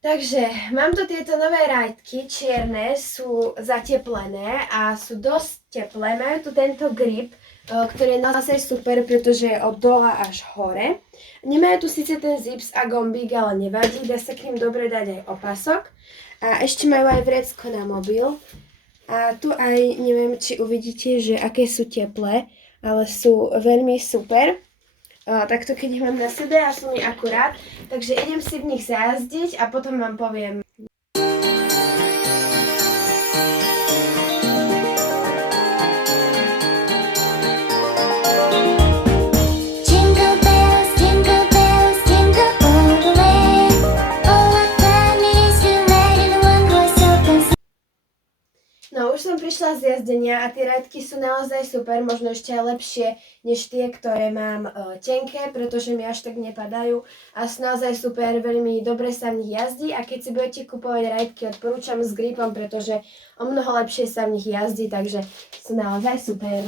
Takže mám tu tieto nové rajtky, čierne, sú zateplené a sú dosť teplé. Majú tu tento grip, ktorý je naozaj super, pretože je od dola až hore. Nemajú tu síce ten zips a gombík, ale nevadí, dá sa k ním dobre dať aj opasok. A ešte majú aj vrecko na mobil. A tu aj neviem, či uvidíte, že aké sú teplé, ale sú veľmi super. Takto keď ich mám na sebe a sú mi akurát, takže idem si v nich zajazdiť a potom vám poviem. Jingle bells, jingle all the way. Oh, what fun it is to ride in a one-horse open sleigh. No už som prišla z jazdenia a tie rajtky sú naozaj super, možno ešte aj lepšie než tie, ktoré mám tenké, pretože mi až tak nepadajú a sú naozaj super, veľmi dobre sa v nich jazdí a keď si budete kupovať rajtky, odporúčam s gripom, pretože o mnoho lepšie sa v nich jazdí, takže sú naozaj super.